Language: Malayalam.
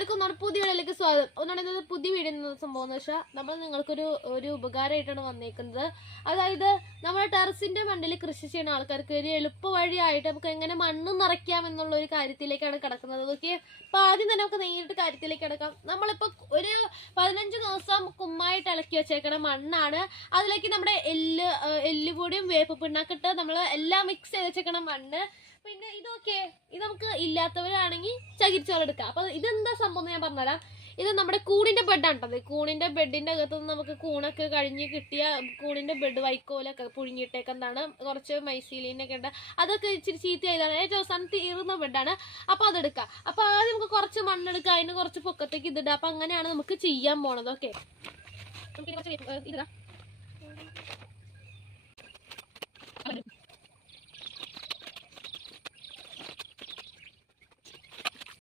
എല്ലാവർക്കും നമ്മുടെ പുതിയ വീഡിയോയിലേക്ക് സ്വാഗതം. ഒന്നുണ്ടെങ്കിൽ പുതിയ വീഡിയോ സംഭവം എന്ന് വെച്ചാൽ നമ്മൾ നിങ്ങൾക്കൊരു ഉപകാരമായിട്ടാണ് വന്നേക്കുന്നത്. അതായത് നമ്മുടെ ടെറസിന്റെ മണ്ണിൽ കൃഷി ചെയ്യുന്ന ആൾക്കാർക്ക് ഒരു എളുപ്പ വഴിയായിട്ട് നമുക്ക് എങ്ങനെ മണ്ണ് നിറയ്ക്കാം എന്നുള്ള ഒരു കാര്യത്തിലേക്കാണ് കിടക്കുന്നത്. ഓക്കെ, അപ്പൊ ആദ്യം തന്നെ നമുക്ക് നേരിട്ട് കാര്യത്തിലേക്ക് കിടക്കാം. നമ്മളിപ്പോ ഒരു 15 ദിവസം കുമ്മായിട്ട് ഇളക്കി വെച്ചേക്കണ മണ്ണാണ്. അതിലേക്ക് നമ്മുടെ എല്ലുപൊടിയും വേപ്പ് പിണ്ണാക്കിട്ട് നമ്മൾ എല്ലാം മിക്സ് ചെയ്ത് വെച്ചേക്കണ മണ്ണ്. പിന്നെ ഇതൊക്കെ ഇത് നമുക്ക് ഇല്ലാത്തവരാണെങ്കിൽ ചകിരിച്ചോറ് എടുക്കാം. അപ്പൊ ഇതെന്താ സംഭവം ഞാൻ പറഞ്ഞുതരാം. ഇത് നമ്മുടെ കൂണിന്റെ ബെഡാണ് കേട്ടത്. കൂണിന്റെ ബെഡിന്റെ അകത്ത് നമുക്ക് കൂണൊക്കെ കഴിഞ്ഞ് കിട്ടിയ കൂണിന്റെ ബെഡ് വൈക്കോലൊക്കെ പുഴുങ്ങിയിട്ടേക്കെന്താണ്, കുറച്ച് മൈസീലിനൊക്കെ ഉണ്ട്. അതൊക്കെ ഇച്ചിരി ചീത്ത ചെയ്താണ്, ഏറ്റവും അവസാനം തീർന്ന ബെഡാണ്. അപ്പൊ അതെടുക്കാം. അപ്പൊ ആദ്യം നമുക്ക് കുറച്ച് മണ്ണെടുക്കാം, അതിന് കുറച്ച് പൊക്കത്തേക്ക് ഇതിടാം. അപ്പൊ അങ്ങനെയാണ് നമുക്ക് ചെയ്യാൻ പോണത്. ഓക്കെ, നമുക്ക് കുറച്ച് ഇതിടാം.